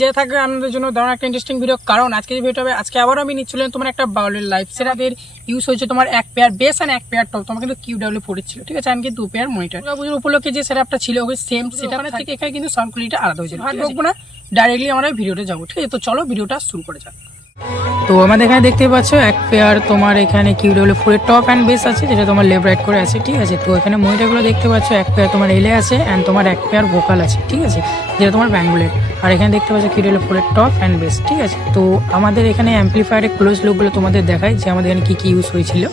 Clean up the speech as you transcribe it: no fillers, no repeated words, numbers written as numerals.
যে থাকবে আমাদের জন্য দারুণ একটা ইন্টারেস্টিং ভিডিও, কারণ আজকে যে ভিডিওটা হবে আজকে আবারও আমি নিচ্ছিলাম তোমার একটা বাউলের লাইফ সেটাদের ইউজ হয়েছে তোমার এক পেয়ার বেস আর এক পেয়ার টপ, তোমার কিন্তু কিউডাব্লিউ পড়েছিল, ঠিক আছে, এমনকি 2 পেয়ার মনিটর। পুজোর উপলক্ষে যে সেটআপটা ছিল ওই সেম সেটআপ থেকে এখানে কিন্তু সাউন্ড কোয়ালিটি আলাদা হয়েছিল। আর দেখবো না, ডাইরেক্টলি আমরা ভিডিওটা যাবো, ঠিক আছে? তো চলো ভিডিওটা শুরু করে যাক। তো আমাদের এখানে দেখতে পাচ্ছ এক পেয়ার তোমার এখানে কিউডাব্লিউ 4 এর টপ অ্যান্ড বেস আছে, যেটা তোমার লেফট রাইট করে আছে, ঠিক আছে। তো এখানে মনিটরগুলো দেখতে পাচ্ছ এক পেয়ার তোমার এলে আছে অ্যান্ড তোমার এক পেয়ার ভোকাল আছে, ঠিক আছে, যেটা তোমার ব্যাঙ্গুলের। আর এখানে দেখতে পাচ্ছ কিউডাব্লিউ 4 এর টপ অ্যান্ড বেস, ঠিক আছে। তো আমাদের এখানে অ্যাম্পলিফায়ারের ক্লোজ লুকগুলো তোমাদের দেখায় যে আমাদের এখানে কি কি ইউজ হয়েছিল।